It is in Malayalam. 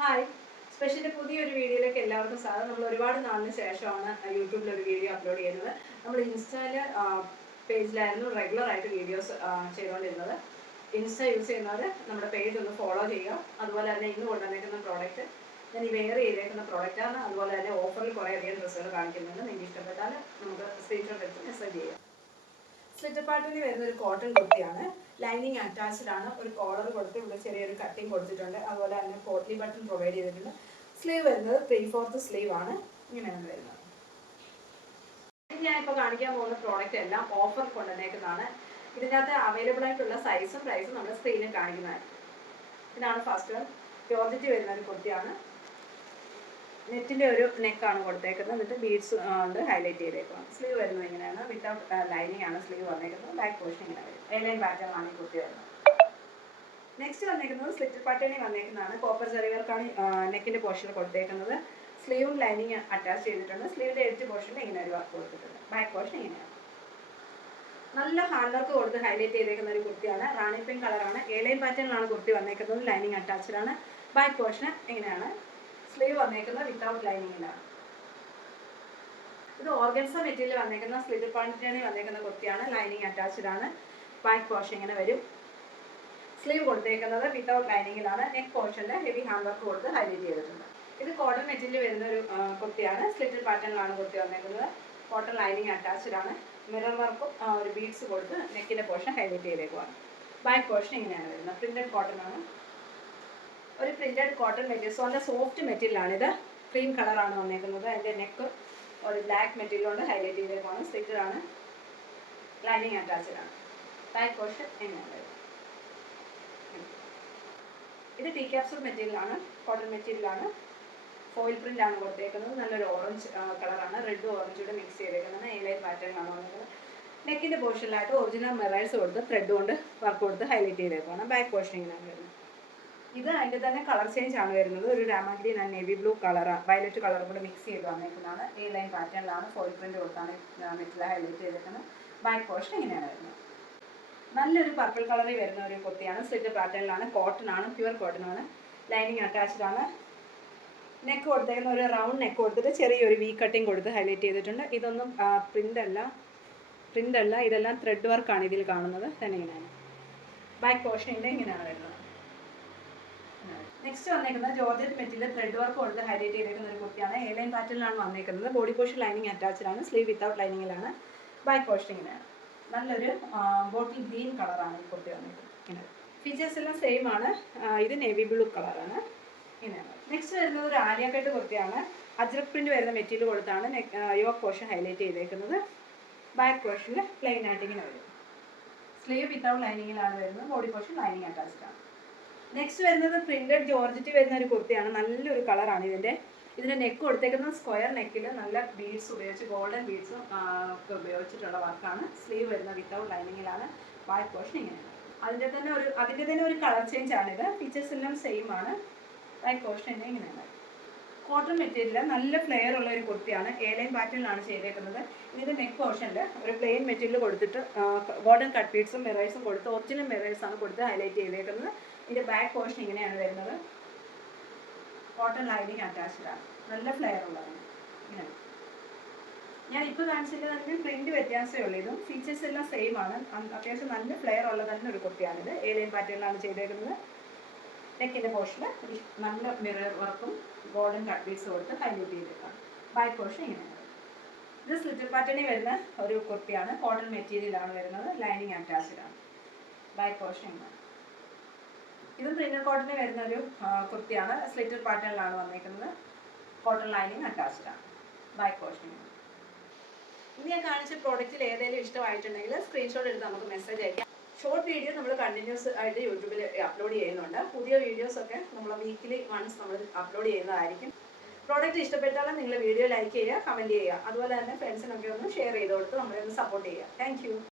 ഹായ്, സ്പെഷ്യലിൻ്റെ പുതിയൊരു വീഡിയോയിലേക്ക് എല്ലാവർക്കും സ്വാഗതം. നമ്മൾ ഒരുപാട് നാളിന് ശേഷമാണ് യൂട്യൂബിൽ ഒരു വീഡിയോ അപ്ലോഡ് ചെയ്യുന്നത്. നമ്മൾ ഇൻസ്റ്റയിൽ പേജിലായിരുന്നു റെഗുലറായിട്ട് വീഡിയോസ് ചെയ്തുകൊണ്ടിരുന്നത്. ഇൻസ്റ്റ യൂസ് ചെയ്യുന്നവർ നമ്മുടെ പേജ് ഒന്ന് ഫോളോ ചെയ്യുക. അതുപോലെ തന്നെ ഇന്ന് കൊണ്ടുവന്നേക്കുന്ന പ്രോഡക്റ്റ് ഞാൻ ഈ വെയർ ചെയ്തേക്കുന്ന പ്രോഡക്റ്റാണ്. അതുപോലെ തന്നെ ഓഫറിൽ കുറേയധികം ഡ്രസ്സുകൾ കാണിക്കുന്നുണ്ട്. നിങ്ങൾക്ക് ഇഷ്ടപ്പെട്ടാൽ നമുക്ക് സ്ക്രീൻഷോട്ട് എടുത്ത് മെസ്സേജ് ചെയ്യാം. സ്ലിറ്റർ പാറ്റേണിൽ വരുന്ന ഒരു കോട്ടൺ കുർത്തിയാണ്. ലൈനിങ് അറ്റാച്ച്ഡ് ആണ്. ഒരു കോളർ കൊടുത്ത് ഇവിടെ ചെറിയൊരു കട്ടിങ് കൊടുത്തിട്ടുണ്ട്. അതുപോലെ തന്നെ പോട്ട്ലി ബട്ടൺ പ്രൊവൈഡ് ചെയ്തിട്ടുണ്ട്. സ്ലീവ് വരുന്നത് 3/4 സ്ലീവ് ആണ്. ഇങ്ങനെയാണ് വരുന്നത്. ഞാനിപ്പോൾ കാണിക്കാൻ പോകുന്ന പ്രോഡക്റ്റ് എല്ലാം ഓഫർ കൊണ്ടുവന്നേക്കുന്നതാണ്. ഇതിനകത്ത് അവൈലബിൾ ആയിട്ടുള്ള സൈസും പ്രൈസും നമ്മുടെ സ്ക്രീനിൽ കാണിക്കുന്നതാണ്. ഇതാണ് ഫസ്റ്റ് വൺ. ജോർജറ്റ് വരുന്ന ഒരു കുർത്തിയാണ്. നെറ്റിൻ്റെ ഒരു നെക്കാണ് കൊടുത്തേക്കുന്നത്. എന്നിട്ട് ബീഡ്സ് കൊണ്ട് ഹൈലൈറ്റ് ചെയ്തേക്കണം. സ്ലീവ് വരുന്നത് ഇങ്ങനെയാണ്. വിത്തൗട്ട് ലൈനിങ് ആണ് സ്ലീവ് വന്നേക്കുന്നത്. ബാക്ക് പോർഷൻ ഇങ്ങനെ വരും. എയർലൈൻ പാറ്റേൺ ആണ് ഈ കുർത്തി വരുന്നത്. നെക്സ്റ്റ് വന്നേക്കുന്നത് സ്ലിറ്റർ പാറ്റേണിൽ വന്നേക്കുന്നതാണ്. കോപ്പർ ജറി വർക്കാണ് നെക്കിൻ്റെ പോർഷനിൽ കൊടുത്തേക്കുന്നത്. സ്ലീവും ലൈനിങ് അറ്റാച്ച് ചെയ്തിട്ടുണ്ട്. സ്ലീവിൻ്റെ എഡ്ജ് പോർഷനിൽ ഇങ്ങനെ ഒരു വർക്ക് കൊടുത്തിട്ടുണ്ട്. ബാക്ക് പോർഷൻ ഇങ്ങനെയാണ്. നല്ല ഹാൻഡ് വർക്ക് കൊടുത്ത് ഹൈലൈറ്റ് ചെയ്തേക്കുന്ന ഒരു കുർത്തിയാണ്. റാണി പിങ്ക് കളറാണ്. എയർലൈൻ പാറ്റേണിലാണ് കുർത്തി വന്നേക്കുന്നത്. ലൈനിങ് അറ്റാച്ച്ഡ് ആണ്. ബാക്ക് പോർഷൻ ഇങ്ങനെയാണ്. സ്ലീവ് വന്നേക്കുന്നത് വിത്തൗട്ട് ലൈനിങ്ങിലാണ്. ഇത് ഓർഗൻസ മെറ്റീരിയൽ വന്നേക്കുന്ന സ്ലിറ്റർ പാറ്റേണിൽ വന്നേക്കുന്ന കുർത്തിയാണ്. ലൈനിങ് അറ്റാച്ച്ഡ് ആണ്. ബാക്ക് പോർഷൻ ഇങ്ങനെ വരും. സ്ലീവ് കൊടുത്തേക്കുന്നത് വിത്തൗട്ട് ലൈനിങ്ങിലാണ്. നെക്ക് പോർഷനിൽ ഹെവി ഹാൻഡ് വർക്ക് കൊടുത്ത് ഹൈലൈറ്റ് ചെയ്തിട്ടുണ്ട്. ഇത് കോട്ടൺ മെറ്റീരിയൽ വരുന്ന ഒരു കുർത്തിയാണ്. സ്ലിറ്റർ പാറ്റേണിലാണ് കുർത്തി വന്നേക്കുന്നത്. കോട്ടൺ ലൈനിങ് അറ്റാച്ച്ഡ് ആണ്. മിറർ വർക്കും ഒരു ബീഡ്സ് കൊടുത്ത് നെക്കിൻ്റെ പോർഷൻ ഹൈലൈറ്റ് ചെയ്തേക്കുവാണ്. ബാക്ക് പോർഷൻ ഇങ്ങനെയാണ് വരുന്നത്. പ്രിന്റഡ് കോട്ടൺ ആണ്. ഒരു പ്രിന്റഡ് കോട്ടൺ മെറ്റീരിയൽ, നല്ല സോഫ്റ്റ് മെറ്റീരിയലാണിത്. ക്രീം കളറാണ് വന്നേക്കുന്നത്. അതിൻ്റെ നെക്ക് ഒരു ബ്ലാക്ക് മെറ്റീരിയൽ കൊണ്ട് ഹൈലൈറ്റ് ചെയ്തേക്കാണ്. സ്റ്റിക്കർ ആണ്. ലൈനിങ് അറ്റാച്ച്ഡ് ആണ്. ബാക്ക് പോർഷൻ എങ്ങനെയാണ് വരുന്നത്. ഇത് ടീ ക്യാപ്സൂൾ മെറ്റീരിയലാണ്. കോട്ടൺ മെറ്റീരിയലാണ്. ഫോയിൽ പ്രിന്റ് ആണ് കൊടുത്തേക്കുന്നത്. നല്ലൊരു ഓറഞ്ച് കളറാണ്. റെഡ് ഓറഞ്ചൂടെ മിക്സ് ചെയ്തേക്കുന്നത്. എയർലൈൻ പാറ്റേണിലാണ് വന്നിരിക്കുന്നത്. നെക്കിൻ്റെ പോർഷനിലായിട്ട് ഒറിജിനൽ മിറേഴ്സ് കൊടുത്ത് ത്രെഡ് കൊണ്ട് വർക്ക് കൊടുത്ത് ഹൈലൈറ്റ് ചെയ്തേക്കാണ്. ബാക്ക് പോർഷൻ ഇങ്ങനെയാണ് വരുന്നത്. ഇത് അതിൻ്റെ തന്നെ കളർ ചേഞ്ച് ആണ് വരുന്നത്. ഒരു Rama green and navy blue കളറാണ്. വയലറ്റ് കളർ കൂടെ മിക്സ് ചെയ്ത് വന്നേക്കുന്നതാണ്. എയർലൈൻ പാറ്റേണിലാണ്. ഫോയിൽ പ്രിന്റ് കൊടുത്താണ് നെറ്റിൽ ഹൈലൈറ്റ് ചെയ്തേക്കുന്നത്. ബാക്ക് പോർഷൻ ഇങ്ങനെയാണ് വരുന്നത്. നല്ലൊരു പർപ്പിൾ കളറിൽ വരുന്ന ഒരു കുർത്തിയാണ്. സ്ലിറ്റർ പാറ്റേണിലാണ്. കോട്ടൺ ആണ്. പ്യുവർ കോട്ടൺ ആണ്. ലൈനിങ് അറ്റാച്ച്ഡ് ആണ്. നെക്ക് കൊടുത്തേക്കുന്ന ഒരു റൗണ്ട് നെക്ക് കൊടുത്തിട്ട് ചെറിയൊരു വി കട്ടിങ് കൊടുത്ത് ഹൈലൈറ്റ് ചെയ്തിട്ടുണ്ട്. ഇതൊന്നും പ്രിൻ്റ് അല്ല, ഇതെല്ലാം ത്രെഡ് വർക്കാണ് ഇതിൽ കാണുന്നത്. തന്നെ ഇങ്ങനെയാണ്. ബാക്ക് പോർഷനിൻ്റെ ഇങ്ങനെയാണ് വരുന്നത്. നെക്സ്റ്റ് വന്നേക്കുന്നത് ജോർജറ്റ് മെറ്റീരിയൽ ത്രെഡ് വർക്ക് കൊടുത്ത് ഹൈലൈറ്റ് ചെയ്തേക്കുന്ന ഒരു കുർത്തിയാണ്. എയർലൈൻ പാറ്റേണിലാണ് വന്നേക്കുന്നത്. ബോഡി പോർഷൻ ലൈനിങ് അറ്റാച്ച്ഡ് ആണ്. സ്ലീവ് വിത്തൗട്ട് ലൈനിങ്ങിലാണ്. ബാക്ക് പോർഷൻ ഇങ്ങനെയാണ്. നല്ലൊരു ബോട്ടിൽ ഗ്രീൻ കളറാണ് ഈ കുർത്തി വന്നേക്കുന്നത്. ഇങ്ങനെ ഫീച്ചേഴ്സ് എല്ലാം സെയിം ആണ്. ഇത് നേവി ബ്ലൂ കളറാണ്. ഇങ്ങനെയാണ്. നെക്സ്റ്റ് വരുന്നത് ഒരു ആലിയ കട്ട് കുർത്തിയാണ്. അജ്രക് പ്രിന്റ് വരുന്ന മെറ്റീരിയൽ കൊടുത്താണ് യോക്ക് പോർഷൻ ഹൈലൈറ്റ് ചെയ്തേക്കുന്നത്. ബാക്ക് പോർഷനിൽ പ്ലെയിൻ ആയിട്ട് ഇങ്ങനെ വരും. സ്ലീവ് വിത്തൗട്ട് ലൈനിങ്ങിലാണ് വരുന്നത്. ബോഡി പോർഷൻ ലൈനിങ് അറ്റാച്ച്ഡ് ആണ്. നെക്സ്റ്റ് വരുന്നത് പ്രിന്റഡ് ജോർജറ്റ് വരുന്ന ഒരു കുർത്തിയാണ്. നല്ലൊരു കളറാണ് ഇതിൻ്റെ നെക്ക് കൊടുത്തേക്കുന്നത് സ്ക്വയർ നെക്കിൽ നല്ല ബീഡ്സ് ഉപയോഗിച്ച് ഗോൾഡൻ ബീഡ്സും ഒക്കെ ഉപയോഗിച്ചിട്ടുള്ള വർക്കാണ്. സ്ലീവ് വരുന്നത് വിത്തൗട്ട് ലൈനിങ്ങിലാണ്. ബാക്ക് പോർഷൻ ഇങ്ങനെയാണ്. അതിൻ്റെ തന്നെ ഒരു കളർ ചേഞ്ച് ആണിത്. ഫീച്ചേഴ്സ് എല്ലാം സെയിം ആണ്. ബാക്ക് പോർഷൻ തന്നെ ഇങ്ങനെയാണ്. കോട്ടൺ മെറ്റീരിയൽ നല്ല ഫ്ലെയർ ഉള്ള ഒരു കുർത്തിയാണ്. എയർലൈൻ പാറ്റേണിലാണ് ചെയ്തേക്കുന്നത്. ഇതിൻ്റെ നെക്ക് പോർഷനിൽ ഒരു പ്ലെയിൻ മെറ്റീരിയൽ കൊടുത്തിട്ട് ഗോൾഡൻ കട്ട് ബീഡ്സും മിറേഴ്സും കൊടുത്ത് ഒറിജിനൽ മിറേഴ്സാണ് കൊടുത്ത് ഹൈലൈറ്റ് ചെയ്തേക്കുന്നത്. ഇതിൻ്റെ ബാക്ക് പോർഷൻ ഇങ്ങനെയാണ് വരുന്നത്. കോട്ടൺ ലൈനിങ് അറ്റാച്ച്ഡ് ആണ്. നല്ല ഫ്ലെയർ ഉള്ളതാണ്. ഇങ്ങനെ ഞാൻ ഇപ്പോൾ കാണിച്ചിട്ടുണ്ടെങ്കിൽ പ്രിന്റ് വ്യത്യാസമേ ഉള്ളൂ. ഇതും ഫീച്ചേഴ്സ് എല്ലാം സെയിം ആണ്. അത്യാവശ്യം നല്ല ഫ്ലെയർ ഉള്ള തന്നെ ഒരു കുർത്തിയാണിത്. എയർലൈൻ പാറ്റേണിലാണ് ചെയ്തേക്കുന്നത്. നെക്കിൻ്റെ പോർഷനിൽ നല്ല മിറർ വർക്കും ഗോൾഡൻ കട്ട് ബീഡ്സ് കൊടുത്ത് ഹൈലൈറ്റ് ചെയ്തേക്കാം. ബാക്ക് പോർഷൻ ഇങ്ങനെയാണ്. ഇത് സ്ലിറ്റർ പാറ്റേണിൽ വരുന്ന ഒരു കുർത്തിയാണ്. കോട്ടൺ മെറ്റീരിയലാണ് വരുന്നത്. ലൈനിങ് അറ്റാച്ച്ഡ് ആണ്. ബാക്ക് പോർഷൻ ഇങ്ങനെ. ഇതും പ്രിന്റഡ് കോട്ടണിൽ വരുന്ന ഒരു കുർത്തിയാണ്. സ്ലിറ്റർ പാറ്റേണിലാണ് വന്നേക്കുന്നത്. കോട്ടൺ ലൈനിങ് അറ്റാച്ച്ഡ് ആണ്. Back portion. ഇനി ഞാൻ കാണിച്ച പ്രോഡക്റ്റിൽ ഏതെങ്കിലും ഇഷ്ടമായിട്ടുണ്ടെങ്കിൽ സ്ക്രീൻഷോട്ട് എടുത്ത് നമുക്ക് മെസ്സേജ് അയക്കാം. ഷോർട്ട് വീഡിയോ നമ്മൾ കണ്ടിന്യൂസ് ആയിട്ട് യൂട്യൂബിൽ അപ്ലോഡ് ചെയ്യുന്നുണ്ട്. പുതിയ വീഡിയോസൊക്കെ നമ്മൾ വീക്കിലി വൺസ് നമ്മൾ അപ്ലോഡ് ചെയ്യുന്നതായിരിക്കും. പ്രോഡക്റ്റ് ഇഷ്ടപ്പെട്ടാലും നിങ്ങൾ വീഡിയോ ലൈക്ക് ചെയ്യുക, കമൻറ്റ് ചെയ്യുക. അതുപോലെ തന്നെ ഫ്രണ്ട്സിനൊക്കെ ഒന്ന് ഷെയർ ചെയ്ത് കൊടുത്ത് നമ്മളെ ഒന്ന് സപ്പോർട്ട് ചെയ്യുക. താങ്ക്